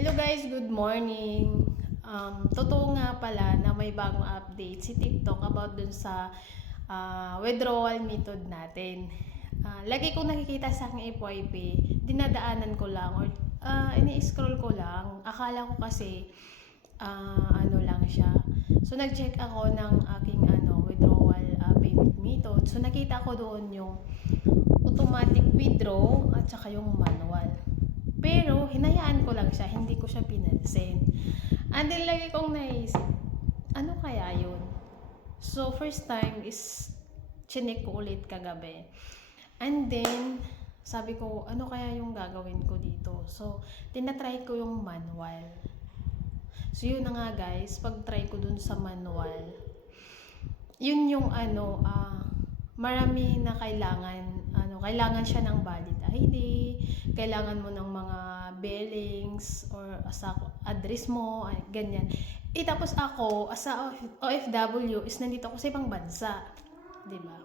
Hello guys, good morning. Totoo nga pala na may bagong update si TikTok about dun sa withdrawal method natin. Lagi kong nakikita sa aking FYP, dinadaanan ko lang or ini-scroll ko lang. Akala ko kasi ano lang siya. So nag-check ako ng aking withdrawal payment method. So nakita ko doon yung automatic withdraw at saka yung manual. Pero, hinayaan ko lang siya, hindi ko siya pinansin. And then, lagi kong naisip, ano kaya yun? So, first time is, chinek ko ulit kagabi. And then, sabi ko, ano kaya yung gagawin ko dito? So, tinatry ko yung manual. So, yun na nga guys, pag-try ko dun sa manual, yun yung marami na kailangan siya ng valid ID, kailangan mo ng mga billings or sa address mo, ganyan. Tapos ako, as a OFW, is nandito ako sa ibang bansa, 'di ba?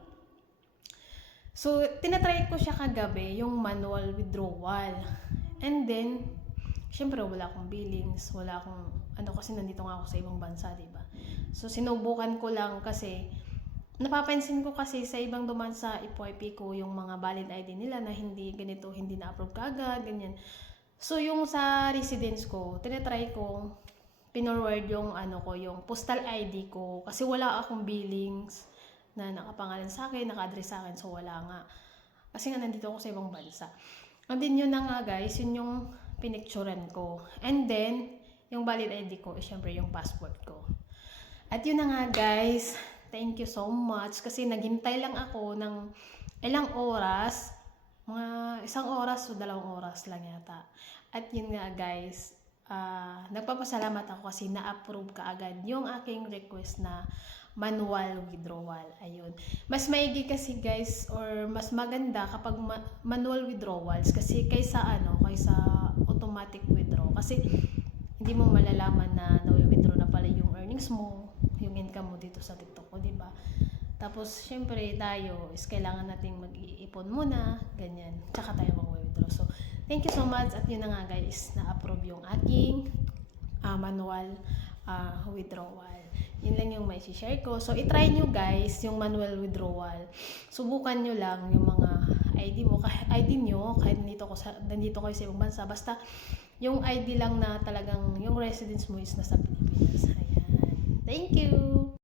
So, tinatry ko siya kagabi, yung manual withdrawal. And then, syempre wala akong billings, wala akong kasi nandito nga ako sa ibang bansa, 'di ba? So, sinubukan ko lang kasi napapansin ko kasi sa ibang dumaan sa FYP ko yung mga valid ID nila na hindi ganito, hindi na-approve kaagad, ganyan. So, yung sa residence ko, tinatry ko pinorward yung yung postal ID ko kasi wala akong billings na nakapangalan sa akin, naka-address sa akin, so wala nga. Kasi nga nandito ako sa ibang bansa. And then yun na nga guys, yun yung pinicturean ko. And then, yung valid ID ko, syempre yung passport ko. At yun na nga guys, thank you so much kasi naghintay lang ako ng ilang oras, mga 1 oras o 2 oras lang yata. At yun nga guys, nagpapasalamat ako kasi na-approve kaagad yung aking request na manual withdrawal. Ayun. Mas maigi kasi guys or mas maganda kapag manual withdrawals kasi kaysa automatic withdraw. Kasi hindi mo malalaman na nawi-withdraw na pala yung earnings mo, yung income mo dito sa TikTok ko, 'di ba? Tapos syempre tayo is kailangan nating mag-iipon muna, ganyan. Tsaka tayo mag-withdraw. So, thank you so much at yun na nga guys, na-approve yung aking manual withdrawal. Yun lang yung may share ko. So, i-try nyo guys yung manual withdrawal. Subukan nyo lang yung mga ID mo, ID nyo, kahit nandito kayo sa ibang bansa, basta yung ID lang na talagang yung residence mo is nasa Pilipinas. Ayan. Thank you!